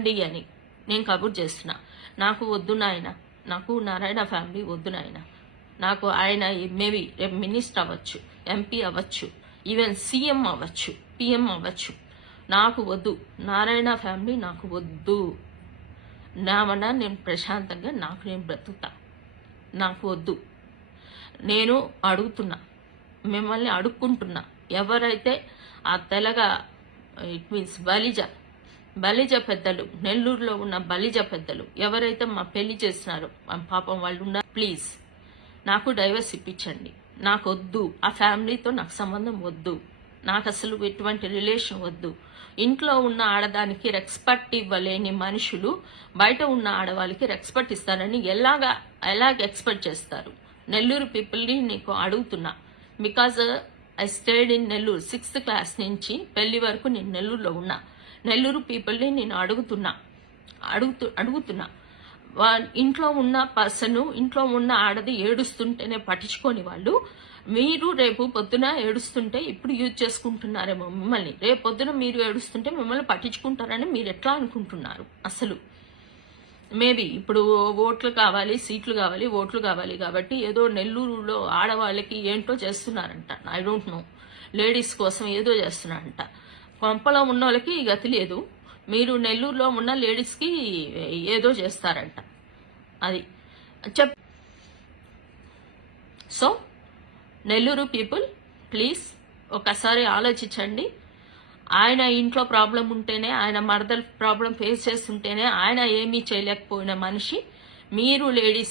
అని నేను కబుర్ చేస్తున్నా. నాకు వద్దు నాయన, నాకు నారాయణ ఫ్యామిలీ వద్దు నాయన. నాకు ఆయన మేబీ రేపు మినిస్టర్ అవ్వచ్చు, ఎంపీ అవ్వచ్చు, ఈవెన్ సీఎం అవ్వచ్చు, పిఎం అవ్వచ్చు. నాకు వద్దు, నారాయణ ఫ్యామిలీ నాకు వద్దు. నామన్నా నేను ప్రశాంతంగా నేను బ్రతుకుతా. నాకు వద్దు. నేను అడుగుతున్నా, మిమ్మల్ని అడుక్కుంటున్నా. ఎవరైతే ఆ తెలగా ఇట్ మీన్స్ బలిజ పెద్దలు, నెల్లూరులో ఉన్న బలిజ పెద్దలు ఎవరైతే మా పెళ్లి చేస్తున్నారో పాపం వాళ్ళు ఉన్నారు, ప్లీజ్ నాకు డైవర్స్ ఇప్పించండి. నాకు వద్దు, ఆ ఫ్యామిలీతో నాకు సంబంధం వద్దు, నాకు అసలు ఎటువంటి రిలేషన్ వద్దు. ఇంట్లో ఉన్న ఆడదానికి రెస్పెక్ట్ ఇవ్వలేని మనుషులు బయట ఉన్న ఆడవాళ్ళకి రెస్పెక్ట్ ఇస్తారని ఎలాగ ఎక్స్పెక్ట్ చేస్తారు? నెల్లూరు పీపుల్ని నీకు అడుగుతున్నా. Because I stayed in Nellore 6th class నుంచి పెళ్లి వరకు నేను నెల్లూరులో ఉన్నా. నెల్లూరు పీపుల్ని నేను అడుగుతున్నా. ఇంట్లో ఉన్న పర్సన్, ఇంట్లో ఉన్న ఆడది ఏడుస్తుంటేనే పట్టించుకొని వాళ్ళు, మీరు రేపు పొద్దున ఏడుస్తుంటే ఇప్పుడు యూజ్ చేసుకుంటున్నారేమో మిమ్మల్ని. రేపు పొద్దున మీరు ఏడుస్తుంటే మిమ్మల్ని పట్టించుకుంటారని మీరు ఎట్లా అనుకుంటున్నారు? అసలు మేబీ ఇప్పుడు ఓట్లు కావాలి, సీట్లు కావాలి, ఓట్లు కావాలి కాబట్టి ఏదో నెల్లూరులో ఆడవాళ్ళకి ఏంటో చేస్తున్నారంట. ఐ డోంట్ నో, లేడీస్ కోసం ఏదో చేస్తున్నారంట. కొంపలో ఉన్న వాళ్ళకి గతి లేదు, మీరు నెల్లూరులో ఉన్న లేడీస్కి ఏదో చేస్తారంట. అది సో నెల్లూరు పీపుల్ ప్లీజ్ ఒకసారి ఆలోచించండి. ఆయన ఇంట్లో ప్రాబ్లం ఉంటేనే, ఆయన మరదల ప్రాబ్లం ఫేస్ చేస్తుంటేనే ఆయన ఏమీ చేయలేకపోయిన మనిషి. మీరు లేడీస్